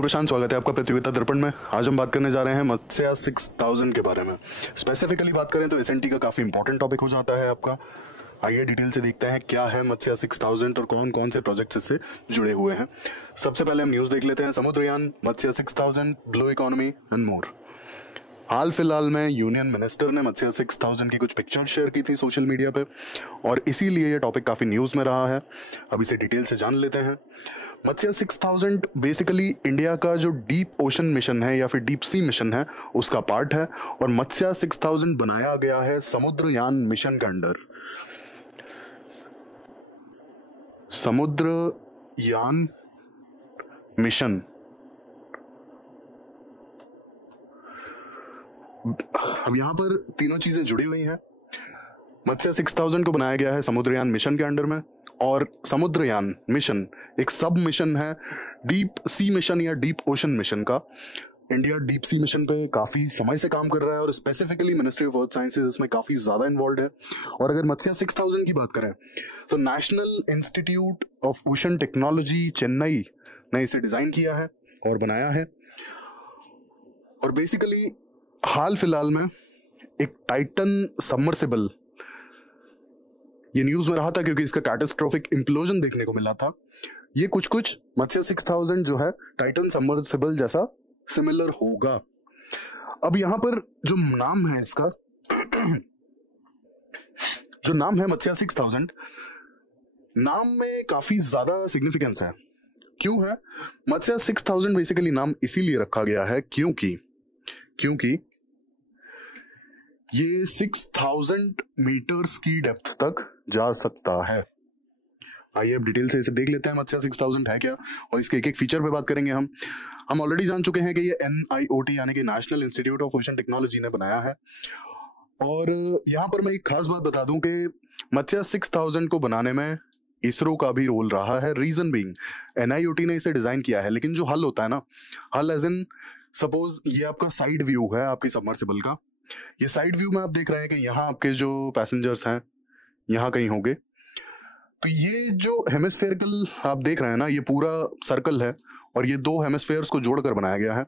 प्रशांत, स्वागत है आपका प्रतियोगिता दर्पण में। आज हम बात करने जा रहे हैं मत्स्या 6000 के बारे में। स्पेसिफिकली बात करें तो एसएनटी का काफी इंपॉर्टेंट टॉपिक हो जाता है आपका। आइए डिटेल से देखते हैं क्या है मत्स्या 6000 और कौन कौन से प्रोजेक्ट्स इससे जुड़े हुए हैं। सबसे पहले हम न्यूज देख लेते हैं। Samudrayaan, Matsya 6000, blue economy and more. हाल फिलहाल में यूनियन मिनिस्टर ने मत्स्या 6000 की कुछ पिक्चर शेयर की थी सोशल मीडिया पे और इसीलिए ये टॉपिक काफ़ी न्यूज़ में रहा है। अब इसे डिटेल से जान लेते हैं। मत्स्या 6000 बेसिकली इंडिया का जो डीप ओशन मिशन है या फिर डीप सी मिशन है उसका पार्ट है और मत्स्या 6000 बनाया गया है समुद्रयान मिशन के अंडर। समुद्रयान मिशन अब यहां पर तीनों चीजें जुड़ी हुई हैं। मत्स्या 6000 को बनाया गया है समुद्रयान मिशन के अंडर में और समुद्रयान मिशन एक सब मिशन है डीप सी मिशन या डीप ओशन मिशन का। इंडिया डीप सी मिशन पे काफी समय से काम कर रहा है और specifically ministry of earth sciences इसमें काफी ज्यादा इन्वॉल्व है। और अगर मत्स्या 6000 की बात करें तो national institute of ocean technology Chennai ने इसे डिजाइन किया है और बनाया है। और बेसिकली हाल फिलहाल में एक टाइटन सबमर्सिबल, ये न्यूज में रहा था क्योंकि इसका कैटास्ट्रोफिक इंप्लोजन देखने को मिला था। ये कुछ मत्स्या 6000 जो है टाइटन सबमर्सिबल जैसा सिमिलर होगा। अब यहां पर जो नाम है इसका जो नाम है मत्स्या 6000, नाम में काफी ज्यादा सिग्निफिकेंस है। क्यों है? मत्स्या 6000 बेसिकली नाम इसीलिए रखा गया है क्योंकि ये 6000 मीटर्स की डेप्थ तक जा सकता है। आइए अब डिटेल से इसे देख लेते हैं मत्स्या 6000 है क्या और इसके एक एक फीचर पे बात करेंगे। हम ऑलरेडी जान चुके हैं कि ये NIOT यानी कि national institute of ocean technology ने बनाया है। और यहां पर मैं एक खास बात बता दूं कि मत्स्या 6000 को बनाने में इसरो का भी रोल रहा है। रीजन बीइंग NIOT ने इसे डिजाइन किया है, लेकिन जो हल होता है ना, हल एज इन सपोज ये आपका साइड व्यू है आपकी सबमर्सिबल का। ये साइड व्यू में आप देख रहे हैं कि यहाँ आपके जो पैसेंजर्स हैं यहाँ कहीं होंगे। तो ये जो हेमिस्फेरिकल आप देख रहे हैं ना, ये पूरा सर्कल है और ये दो हेमिस्फेयर्स को जोड़कर बनाया गया है।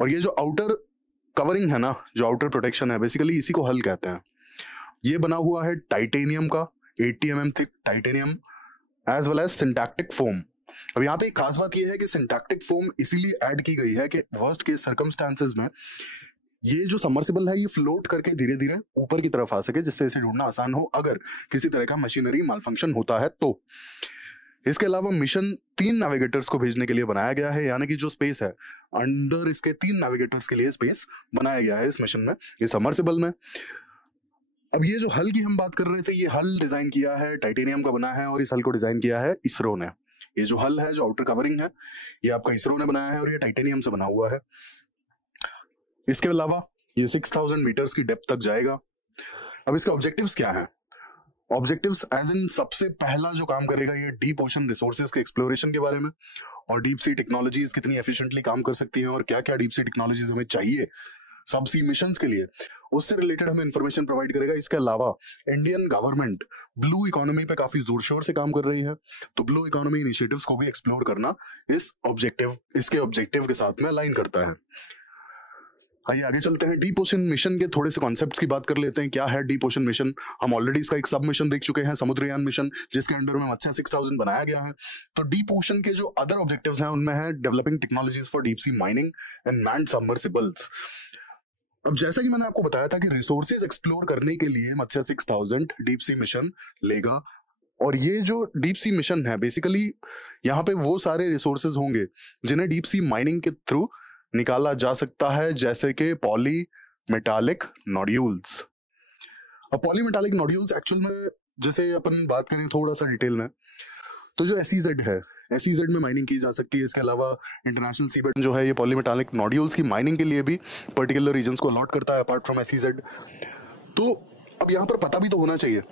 और ये जो आउटर कवरिंग है ना, जो आउटर प्रोटेक्शन है, बेसिकली इसी को हल कहते हैं। ये बना हुआ है टाइटेनियम का, 80 mm thick titanium as well as syntactic foam. अब यहाँ पे एक खास बात यह है कि सिंटैक्टिक फोम इसीलिए ऐड की गई है कि वर्स्ट केस सर्कमस्टांसेस में ये जो सबमर्सिबल है ये फ्लोट करके धीरे धीरे ऊपर की तरफ आ सके, जिससे इसे ढूंढना आसान हो अगर किसी तरह का मशीनरी मालफंक्शन होता है तो। इसके अलावा मिशन 3 नेविगेटर्स को भेजने के लिए बनाया गया है, यानी कि जो स्पेस है अंदर इसके 3 नेविगेटर्स के लिए स्पेस बनाया गया है इस मिशन में, ये सबमर्सिबल में। अब ये जो हल की हम बात कर रहे थे, ये हल डिजाइन किया है टाइटेनियम का बना है और इस हल को डिजाइन किया है इसरो ने। ये जो हल है, जो आउटर कवरिंग है, ये आपका इसरो ने बनाया है और ये टाइटेनियम से बना हुआ है। इसके अलावा ये 6000 मीटर्स की डेप्थ तक जाएगा। अब इसके ऑब्जेक्टिव्स क्या हैं? ऑब्जेक्टिव्स एज इन सबसे पहला जो काम करेगा ये डीप ओशन रिसोर्सेज के एक्सप्लोरेशन के बारे में और डीप सी टेक्नोलॉजीज कितनी एफिशिएंटली काम कर सकती हैं और क्या क्या डीप सी टेक्नोलॉजीज हमें चाहिए सब सी मिशंस के लिए, उससे रिलेटेड हमें इंफॉर्मेशन प्रोवाइड करेगा। इसके अलावा इंडियन गवर्नमेंट ब्लू इकोनॉमी पे काफी जोर शोर से काम कर रही है, तो ब्लू इकोनॉमी इनिशिएटिव्स को भी एक्सप्लोर करना इसके ऑब्जेक्टिव के साथ में अलाइन करता है। आइए आगे चलते हैं। डीप ओशन मिशन के थोड़े से कॉन्सेप्ट्स की बात कर लेते हैं। क्या है डीप ओशन मिशन? हम ऑलरेडी इसका एक सब मिशन देख चुके हैं, समुद्रयान मिशन, जिसके अंडर में मत्स्या 6000 बनाया गया है। तो डीप ओशन के जो अदर ऑब्जेक्टिव्स हैं उनमें है developing technologies for deep sea mining and manned submersibles. अब जैसा कि मैंने आपको बताया था कि रिसोर्सेज एक्सप्लोर करने के लिए मत्स्या 6000 डीप सी मिशन लेगा और ये जो डीप सी मिशन है बेसिकली यहाँ पे वो सारे रिसोर्सेज होंगे जिन्हें डीप सी माइनिंग के थ्रू निकाला जा सकता है, जैसे कि पॉलीमेटालिक नोड्यूल्स। अब पॉलीमेटालिक नोड्यूल्स एक्चुअल में जैसे अपन बात करें थोड़ा सा डिटेल में, तो जो SEZ है, SEZ में माइनिंग की जा सकती है। इसके अलावा इंटरनेशनल सीबेड जो है ये पॉलीमेटालिक नोड्यूल्स की माइनिंग के लिए भी पर्टिकुलर रीजन्स को अलॉट करता है अपार्ट फ्रॉम SEZ। तो अब यहाँ पर पता भी तो होना चाहिए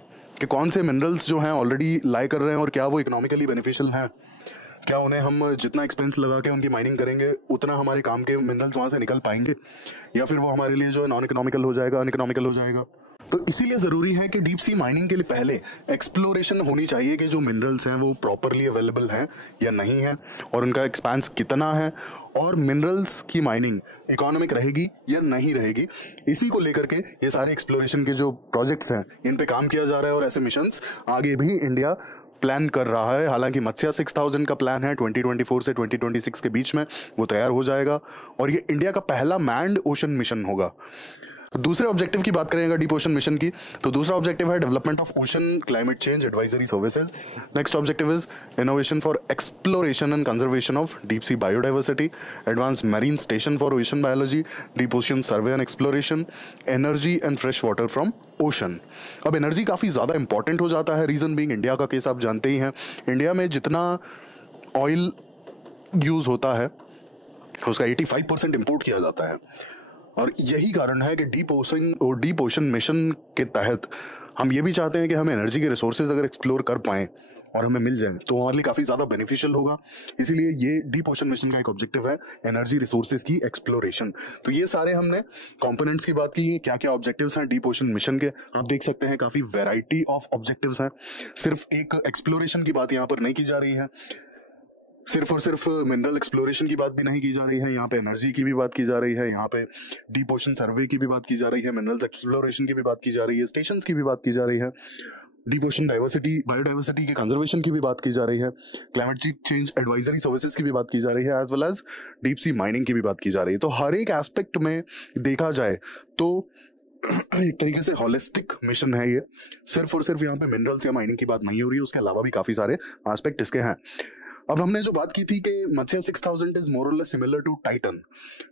कि कौन से मिनरल्स जो हैं ऑलरेडी लाई कर रहे हैं और क्या वो इकोनॉमिकली बेनिफिशियल हैं। क्या उन्हें हम जितना एक्सपेंस लगा के उनकी माइनिंग करेंगे उतना हमारे काम के मिनरल्स वहाँ से निकल पाएंगे, या फिर वो हमारे लिए जो है नॉन इकोनॉमिकल हो जाएगा, अनइकोनॉमिकल हो जाएगा। तो इसीलिए जरूरी है कि डीप सी माइनिंग के लिए पहले एक्सप्लोरेशन होनी चाहिए कि जो मिनरल्स हैं वो प्रॉपरली अवेलेबल हैं या नहीं है, और उनका एक्सपेंस कितना है, और मिनरल्स की माइनिंग इकोनॉमिक रहेगी या नहीं रहेगी। इसी को लेकर के ये सारे एक्सप्लोरेशन के जो प्रोजेक्ट्स हैं इन पे काम किया जा रहा है, और ऐसे मिशंस आगे भी इंडिया प्लान कर रहा है। हालांकि मत्स्या 6000 का प्लान है 2024 से 2026 के बीच में वो तैयार हो जाएगा, और ये इंडिया का पहला मैन्ड ओशन मिशन होगा। दूसरे ऑब्जेक्टिव की बात करेंगे डीप ओशन मिशन की, तो दूसरा ऑब्जेक्टिव है development of ocean climate change advisory services. Next objective is innovation for exploration and conservation of deep sea biodiversity, advance marine station for ocean biology, deep ocean survey and exploration, energy and fresh water from ocean. अब energy काफ़ी ज़्यादा important हो जाता है, reason being India का case आप जानते ही हैं। इंडिया में जितना ऑयल यूज़ होता है उसका 85% इम्पोर्ट किया जाता है, और यही कारण है कि डीप ओशन मिशन के तहत हम ये भी चाहते हैं कि हम एनर्जी के रिसोर्सेज अगर एक्सप्लोर कर पाएँ और हमें मिल जाए तो हमारे लिए काफ़ी ज़्यादा बेनिफिशियल होगा। इसीलिए ये डीप ओशन मिशन का एक ऑब्जेक्टिव है एनर्जी रिसोर्सेज की एक्सप्लोरेशन। तो ये सारे हमने कंपोनेंट्स की बात की, क्या क्या ऑब्जेक्टिव्स हैं डीप ओशन मिशन के। आप देख सकते हैं काफ़ी वैरायटी ऑफ ऑब्जेक्टिव्स हैं, सिर्फ एक एक्सप्लोरेशन की बात यहाँ पर नहीं की जा रही है, सिर्फ और सिर्फ मिनरल एक्सप्लोरेशन की बात भी नहीं की जा रही है, यहाँ पे एनर्जी की भी बात की जा रही है, यहाँ पे डीप ओशन सर्वे की भी बात की जा रही है, मिनरल्स एक्सप्लोरेशन की भी बात की जा रही है, स्टेशंस की भी बात की जा रही है, डीप ओशन बायोडाइवर्सिटी के कंजर्वेशन की भी बात की जा रही है, क्लाइमेट चेंज एडवाइजरी सर्विसेज की भी बात की जा रही है, as well as deep sea mining की भी बात की जा रही है। तो हर एक एस्पेक्ट में देखा जाए तो एक तरीके से हॉलिस्टिक मिशन है ये, सिर्फ और सिर्फ यहाँ पे मिनरल्स या माइनिंग की बात नहीं हो रही है, उसके अलावा भी काफी सारे एस्पेक्ट इसके हैं। अब हमने जो बात की थी कि मत्स्या 6000 इज मोर और less similar to Titan.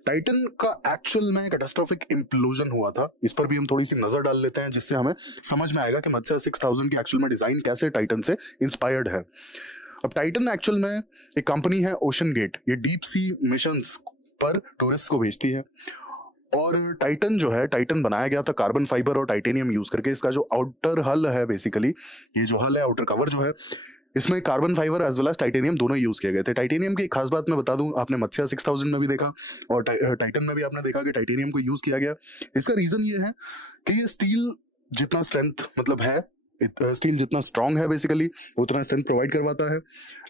Titan का एक्चुअल में कैटास्ट्रोफिक इम्प्लोजन हुआ था, इस पर भी हम थोड़ी सी नजर डाल लेते हैं जिससे हमें समझ में आएगा कि मत्स्या 6000 की एक्चुअल में डिजाइन कैसे टाइटन से इंस्पायर्ड है। अब टाइटन एक्चुअल में एक कंपनी है ओशन गेट, ये डीप सी मिशंस पर टूरिस्ट को भेजती है। और टाइटन जो है, टाइटन बनाया गया था कार्बन फाइबर और टाइटेनियम यूज करके। इसका जो आउटर हल है, बेसिकली ये जो हल है, आउटर कवर जो है, इसमें carbon fibre as well as titanium दोनों यूज किए गए थे। टाइटेनियम की एक खास बात मैं बता दूं, आपने मत्स्या 6000 में भी देखा और टाइटन में भी आपने देखा कि टाइटेनियम को यूज किया गया। इसका रीजन ये है कि ये स्टील जितना स्ट्रेंथ मतलब है, स्टील जितना स्ट्रांग है बेसिकली उतना स्ट्रेंथ प्रोवाइड करवाता है।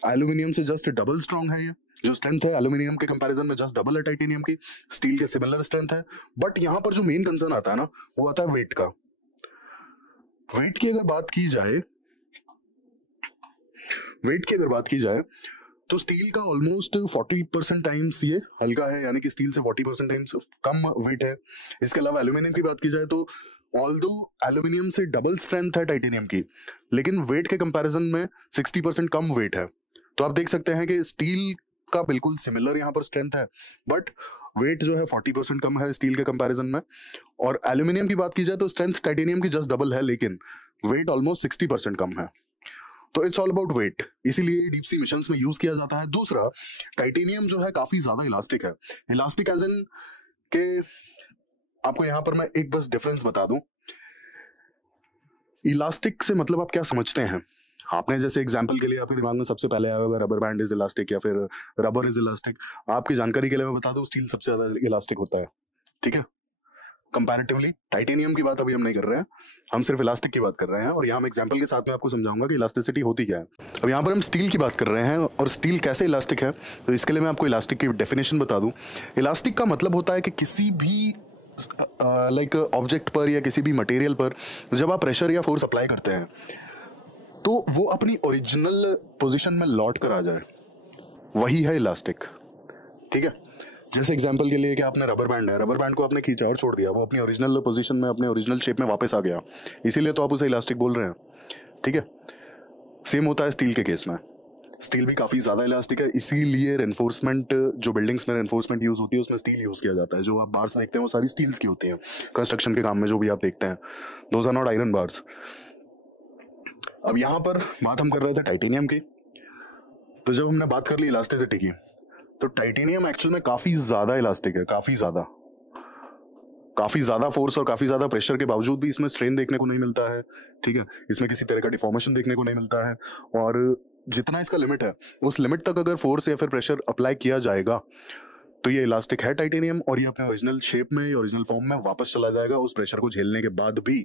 एल्यूमिनियम से जस्ट डबल स्ट्रांग है, ये जो स्ट्रेंथ है एल्यूमिनियम के कंपैरिजन में जस्ट डबल है टाइटेनियम की। स्टील के सिमिलर स्ट्रेंथ है, बट यहाँ पर जो मेन कंसर्न आता है ना वो आता है वेट का। वेट की अगर बात की जाए तो स्टील का ऑलमोस्ट 40% टाइम्स ये हल्का है, यानी कि स्टील से 40% टाइम्स कम वेट है। इसके अलावा एल्यूमिनियम की बात की जाए तो ऑल्दो एल्यूमिनियम से डबल स्ट्रेंथ है टाइटेनियम की, लेकिन वेट के कंपैरिजन में 60% कम वेट है। तो आप देख सकते हैं कि स्टील का बिल्कुल सिमिलर यहाँ पर स्ट्रेंथ है, बट वेट जो है 40% कम है स्टील के कंपैरिजन में। और एल्यूमिनियम की बात की जाए तो स्ट्रेंथ टाइटेनियम की जस्ट डबल है, लेकिन वेट ऑलमोस्ट 60% कम है। तो इट्स ऑल अबाउट वेट, इसीलिए डीप सी मिशंस में यूज किया जाता है। दूसरा, टाइटेनियम जो है काफी ज्यादा इलास्टिक है। इलास्टिक एज इन के आपको यहां पर मैं एक बस डिफरेंस बता दूं। इलास्टिक से मतलब आप क्या समझते हैं? आपने जैसे एग्जांपल के लिए आपके दिमाग में सबसे पहले आया होगा रबर बैंड इज इलास्टिक या फिर रबर इज इलास्टिक। आपकी जानकारी के लिए मैं बता दूं स्टील सबसे ज्यादा इलास्टिक होता है, ठीक है, कंपैरेटिवली। टाइटेनियम की बात अभी हम नहीं कर रहे हैं, हम सिर्फ इलास्टिक की बात कर रहे हैं, और यहाँ मैं एग्जांपल के साथ में आपको समझाऊंगा कि इलास्टिसिटी होती क्या है। अब यहाँ पर हम स्टील की बात कर रहे हैं, और स्टील कैसे इलास्टिक है, तो इसके लिए मैं आपको इलास्टिक की डेफिनेशन बता दूं। इलास्टिक का मतलब होता है कि किसी भी लाइक ऑब्जेक्ट पर या किसी भी मटेरियल पर जब आप प्रेशर या फोर्स अप्लाई करते हैं तो वो अपनी ओरिजिनल पोजीशन में लौट कर आ जाए, वही है इलास्टिक, ठीक है। जैसे एग्जांपल के लिए कि आपने रबर बैंड है, रबर बैंड को आपने खींचा और छोड़ दिया, वो अपनी ओरिजिनल पोजीशन में अपने ओरिजिनल शेप में वापस आ गया, इसीलिए तो आप उसे इलास्टिक बोल रहे हैं, ठीक है। सेम होता है स्टील के केस में, स्टील भी काफ़ी ज़्यादा इलास्टिक है, इसीलिए रेनफोर्समेंट, जो बिल्डिंग्स में रेनफोर्समेंट यूज़ होती है उसमें स्टील यूज़ किया जाता है। जो आप बार्स देखते हैं वो सारी स्टील्स की होती हैं, कंस्ट्रक्शन के काम में जो भी आप देखते हैं, those are not iron bars. अब यहाँ पर बात हम कर रहे थे टाइटेनियम की, तो जब हमने बात कर ली इलास्टिसिटी की, तो टाइटेनियम एक्चुअल में काफ़ी ज़्यादा इलास्टिक है, काफ़ी ज़्यादा फोर्स और काफ़ी ज़्यादा प्रेशर के बावजूद भी इसमें स्ट्रेन देखने को नहीं मिलता है, ठीक है। इसमें किसी तरह का डिफॉर्मेशन देखने को नहीं मिलता है, और जितना इसका लिमिट है उस लिमिट तक अगर फोर्स या फिर प्रेशर अप्लाई किया जाएगा तो ये इलास्टिक है टाइटेनियम, और ये अपने ओरिजिनल शेप में, ओरिजिनल फॉर्म में वापस चला जाएगा उस प्रेशर को झेलने के बाद भी।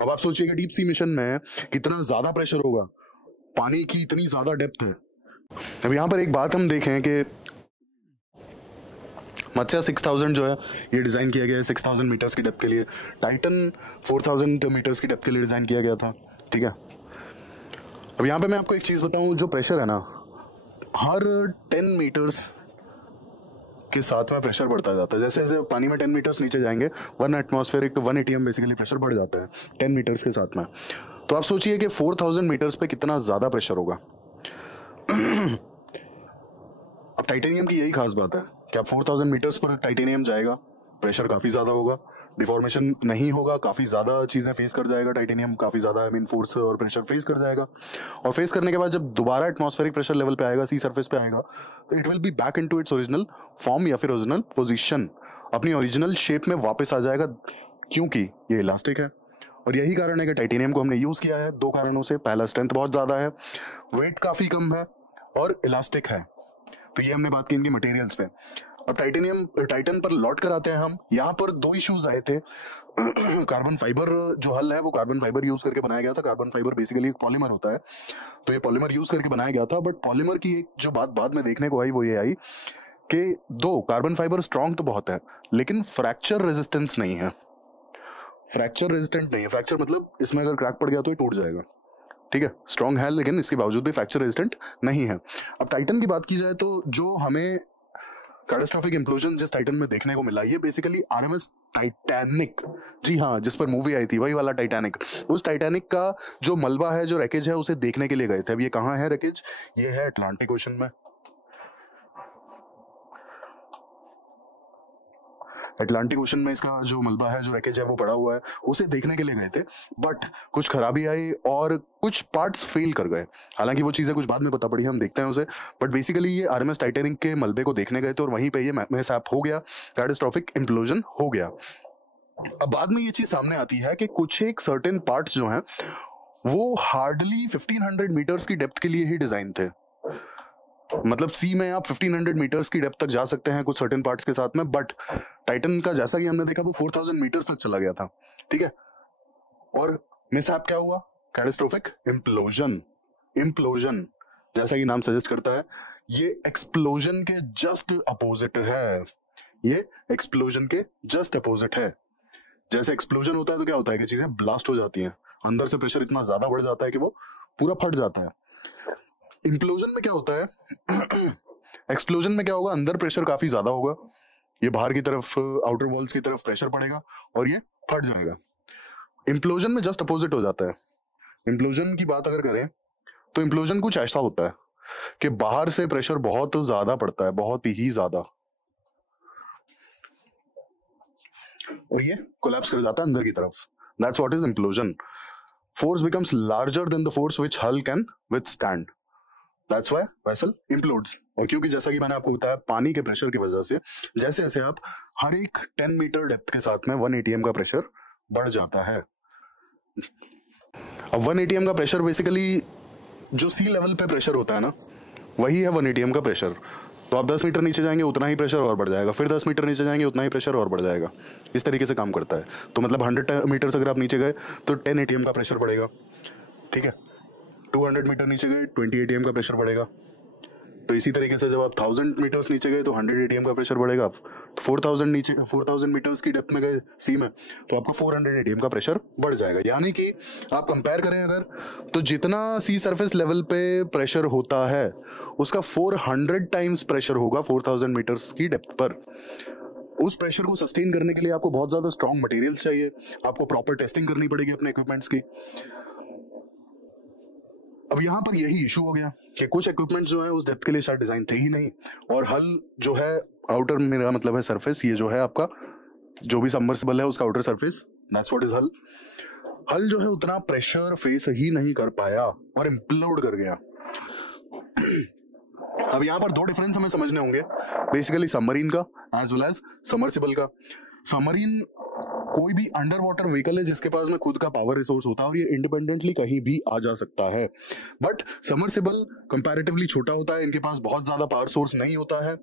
अब आप सोचिए कि डीप सी मिशन में कितना ज्यादा प्रेशर होगा, पानी की इतनी ज्यादा डेप्थ है। अब यहाँ पर एक बात हम देखें कि मत्स्या 6000 जो है ये डिजाइन किया गया है 6000 मीटर्स की डेप्थ के लिए, टाइटन 4000 मीटर्स की डेप्थ के लिए डिजाइन किया गया था, ठीक है। अब यहाँ पे मैं आपको एक चीज बताऊं, जो प्रेशर है ना, हर 10 मीटर्स के साथ में प्रेशर बढ़ता जाता है। जैसे जैसे पानी में 10 मीटर्स नीचे जाएंगे 1 एटमॉस्फेरिक 1 ATM बेसिकली प्रेशर बढ़ जाता है 10 मीटर्स के साथ में। तो आप सोचिए कि 4000 मीटर्स पे कितना ज्यादा प्रेशर होगा। अब टाइटेनियम की यही खास बात है कि आप 4000 मीटर्स पर टाइटेनियम जाएगा, प्रेशर काफी ज्यादा होगा, डिफॉर्मेशन नहीं होगा, काफी ज्यादा चीजें फेस कर जाएगा टाइटेनियम, काफी ज्यादा फोर्स और प्रेशर फेस कर जाएगा। और फेस करने के बाद जब दोबारा एटमॉस्फेरिक प्रेशर लेवल पे आएगा, सी सरफेस पे आएगा, तो it will be back into its original form या फिर ओरिजिनल पोजीशन, अपनी ओरिजिनल शेप में वापस आ जाएगा, क्योंकि ये इलास्टिक है। और यही कारण है कि टाइटेनियम को हमने यूज किया है 2 कारणों से। पहला, स्ट्रेंथ बहुत ज्यादा है, वेट काफी कम है, और इलास्टिक है। तो ये हमने बात की इनके मटेरियल्स पे। अब टाइटन पर लौट कर आते हैं हम। यहाँ पर 2 इश्यूज आए थे। कार्बन फाइबर जो हल है वो कार्बन फाइबर यूज करके बनाया गया था। कार्बन फाइबर बेसिकली एक पॉलीमर होता है, तो ये पॉलीमर यूज करके बनाया गया था। बट पॉलीमर की एक जो बात बाद में देखने को आई वो ये आई कि 2 कार्बन फाइबर स्ट्रॉन्ग तो बहुत है, लेकिन फ्रैक्चर रेजिस्टेंस नहीं है, फ्रैक्चर रेजिस्टेंट नहीं है। फ्रैक्चर मतलब इसमें अगर क्रैक पड़ गया तो ये टूट जाएगा, ठीक है। स्ट्रॉन्ग है लेकिन इसके बावजूद भी फ्रैक्चर रेजिस्टेंट नहीं है। अब टाइटन की बात की जाए तो जो हमें कैटास्ट्रोफिक इंप्लोजन जिस टाइटन में देखने को मिला, ये बेसिकली आरएमएस टाइटैनिक, जी हाँ, जिस पर मूवी आई थी वही वाला टाइटैनिक, उस टाइटैनिक का जो मलबा है, जो रैकेज है, उसे देखने के लिए गए थे। अब ये कहाँ है रैकेज? ये है अटलांटिक ओशन में। अटलांटिक ओशन में इसका जो मलबा है, जो रैकेज है, वो पड़ा हुआ है, उसे देखने के लिए गए थे। बट कुछ खराबी आई और कुछ पार्ट्स फेल कर गए। हालांकि वो चीजें कुछ बाद में पता पड़ी, हम देखते हैं उसे। बट बेसिकली ये आरएमएस टाइटैनिक के मलबे को देखने गए थे और वहीं पे ये मिसहैप हो गया, कैटास्ट्रोफिक इंप्लोजन हो गया। अब बाद में ये चीज सामने आती है कि कुछ एक सर्टेन पार्ट्स जो हैं वो हार्डली 1500 मीटर्स की डेप्थ के लिए ही डिजाइन थे। मतलब सी में आप 1500 मीटर्स की डेप्थ तक जा सकते हैं कुछ सर्टेन पार्ट्स के साथ में, बट टाइटन का जैसा कि हमने देखा वो 4000 मीटर्स तक चला गया था, ठीक है। और मिसहैप क्या हुआ? कैटास्ट्रोफिक इंप्लोजन। इंप्लोजन जैसा कि नाम सजेस्ट करता है, ये एक्सप्लोजन के जस्ट अपोजिट है। ये एक्सप्लोजन के जस्ट अपोजिट है। जैसे एक्सप्लोजन होता है तो क्या होता है कि चीजें ब्लास्ट हो जाती हैं, अंदर से प्रेशर इतना ज्यादा बढ़ जाता है कि वो पूरा फट जाता है। इंप्लोजन में क्या होता है? एक्सप्लोजन में क्या होगा? अंदर प्रेशर काफी ज्यादा होगा, ये बाहर की तरफ आउटर वॉल्स की तरफ प्रेशर पड़ेगा और ये फट जाएगा। इंप्लोजन में जस्ट अपोजिट हो जाता है। इंप्लोजन की बात अगर करें तो इंप्लोजन कुछ ऐसा होता है कि बाहर से प्रेशर बहुत ज्यादा पड़ता है, बहुत ही ज्यादा, और ये कोलैप्स कर जाता है अंदर की तरफ। That's what is implosion. Force becomes larger than the force which hull can withstand. That's why vessel implodes। और क्योंकि जैसा कि मैंने आपको बताया, पानी के प्रेशर की वजह से जैसे जैसे आप हर एक 10 मीटर डेप्थ के साथ में 1 ATM का प्रेशर बढ़ जाता है। अब 1 ATM का प्रेशर बेसिकली जो सी लेवल पे प्रेशर होता है ना, वही है 1 ATM का प्रेशर। तो आप 10 मीटर नीचे जाएंगे उतना ही प्रेशर और बढ़ जाएगा, फिर 10 मीटर नीचे जाएंगे उतना ही प्रेशर और बढ़ जाएगा। इस तरीके से काम करता है। तो मतलब 100 मीटर अगर आप नीचे गए तो 10 ATM का प्रेशर बढ़ेगा, ठीक है। 200 मीटर नीचे गए 20 ATM का प्रेशर बढ़ेगा। तो इसी तरीके से जब आप 1000 मीटर्स नीचे गए तो 100 ATM का प्रेशर बढ़ेगा। 4000 मीटर्स की डेप्थ में गए सी में तो आपका 400 ATM का प्रेशर बढ़ जाएगा। यानी कि आप कंपेयर करें अगर, तो जितना सी सरफेस लेवल पे प्रेशर होता है उसका 400 टाइम्स प्रेशर होगा 4000 मीटर्स की डेप्थ पर। उस प्रेशर को सस्टेन करने के लिए आपको बहुत ज्यादा स्ट्रॉन्ग मटेरियल्स चाहिए, आपको प्रॉपर टेस्टिंग करनी पड़ेगी अपने इक्विपमेंट्स की। अब यहाँ पर यही इशू हो गया कि कुछ इक्विपमेंट जो है उस डेप्थ के लिए शायद डिजाइन थे ही नहीं, और हल जो है आउटर, मेरा मतलब है सरफेस, ये जो है आपका जो भी सबमर्सिबल है उसका outer surface, that's what is हल। हल जो है उतना प्रेशर फेस ही नहीं कर पाया और इम्प्लोड कर गया। अब यहाँ पर 2 डिफरेंस हमें समझने होंगे, बेसिकली सबमरीन का एज वेल एज सबमर्सिबल का। सबमरीन कोई भी अंडर वाटर व्हीकल है जिसके पास में खुद का पावर रिसोर्स होता है और ये इंडिपेंडेंटली कहीं भी आ जा सकता है। बट सबमर्सिबल कंपैरेटिवली छोटा होता है, इनके पास बहुत ज्यादा पावर सोर्स नहीं होता है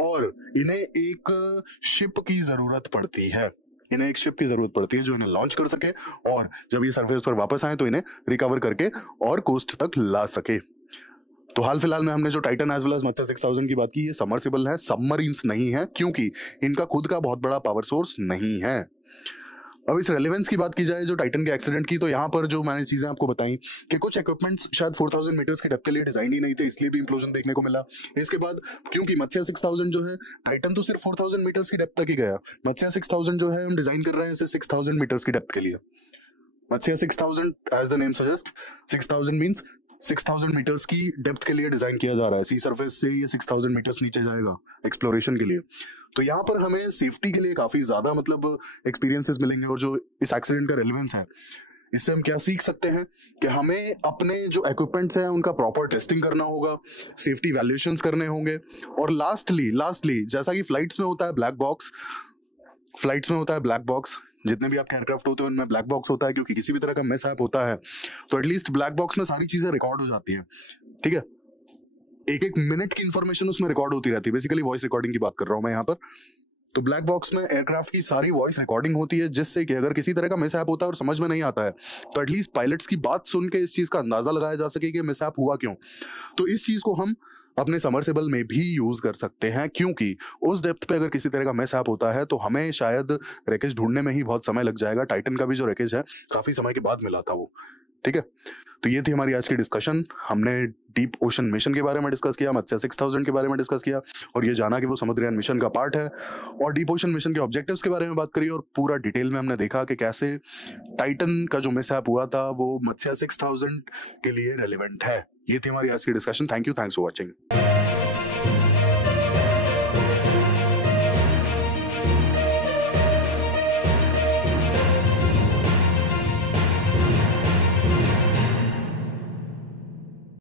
और इन्हें एक शिप की जरूरत पड़ती है। इन्हें एक शिप की जरूरत पड़ती है जो इन्हें लॉन्च कर सके और जब ये सरफेस पर वापस आए तो इन्हें रिकवर करके और कोस्ट तक ला सके। तो हाल फिलहाल में हमने जो टाइटन एज वेल एज मत्स्य 6000 की बात की, ये सबमर्सिबल है, सबमरीन्स नहीं है, क्योंकि इनका खुद का बहुत बड़ा पावर सोर्स नहीं है। अब इस रेलेवेंस की बात की जाए जो टाइटन के एक्सीडेंट की, तो यहाँ पर जो मैंने चीजें आपको बताई कि कुछ इक्विपमेंट्स शायद 4000 मीटर्स के डेप्थ के लिए डिजाइन ही नहीं थे, इसलिए भी इंप्लोजन देखने को मिला। इसके बाद क्योंकि मत्स्य 6000 जो है, टाइटन तो सिर्फ 4000 मीटर्स की डेप्थ तक ही गया, मत्स्य 6000 जो है हम डिजाइन कर रहे हैं इसे 6000 मीटर्स की डेप्थ के लिए। Matsya 6000 as the name suggest, 6000 means 6000 metres की डेप्थ के लिए डिजाइन किया जा रहा है। सी सरफेस से ये 6000 मीटर्स नीचे जाएगा एक्सप्लोरेशन के लिए। तो यहाँ पर हमें सेफ्टी के लिए काफी ज्यादा मतलब एक्सपीरियंसेस मिलेंगे। और जो इस एक्सीडेंट का रेलेवेंस है, इससे हम क्या सीख सकते हैं कि हमें अपने जो इक्विपमेंट्स हैं उनका प्रॉपर टेस्टिंग करना होगा, सेफ्टी वैल्यूएशंस करने होंगे। और लास्टली जैसा कि फ्लाइट्स में होता है ब्लैक बॉक्स, जितने भी आपके एयरक्राफ्ट होते हैं उनमें ब्लैक बॉक्स होता है, क्योंकि किसी भी तरह का मिसहैप होता है तो एटलीस्ट ब्लैक बॉक्स में सारी चीजें रिकॉर्ड हो जाती हैं। ठीक है, एक एक मिनट की इंफॉर्मेशन उसमें रिकॉर्ड होती रहती है। बेसिकली वॉइस रिकॉर्डिंग की बात कर रहा हूं मैं यहाँ पर। तो ब्लैक बॉक्स में एयरक्राफ्ट की सारी वॉइस रिकॉर्डिंग होती है, जिससे कि अगर किसी तरह का मिसहैप होता है और समझ में नहीं आता है तो एटलीस्ट पायलट्स की बात सुन के इस चीज का अंदाजा लगाया जा सके कि मिसहैप हुआ क्यों। तो इस चीज को हम अपने सबमर्सिबल में भी यूज कर सकते हैं, क्योंकि उस डेप्थ पे अगर किसी तरह का मिसहैप होता है तो हमें शायद रैकेज ढूंढने में ही बहुत समय लग जाएगा। टाइटन का भी जो रैकेज है काफी समय के बाद मिला था वो। ठीक है, तो ये थी हमारी आज की डिस्कशन। हमने डीप ओशन मिशन के बारे में डिस्कस किया, मत्स्य 6000 के बारे में डिस्कस किया और ये जाना कि वो समुद्रयान मिशन का पार्ट है, और डीप ओशन मिशन के ऑब्जेक्टिव्स के बारे में बात करी और पूरा डिटेल में हमने देखा कि कैसे टाइटन का जो मिसहैप हुआ था वो मत्स्य 6000 के लिए रेलिवेंट है। ये थी हमारी आज की डिस्कशन। Thanks for watching.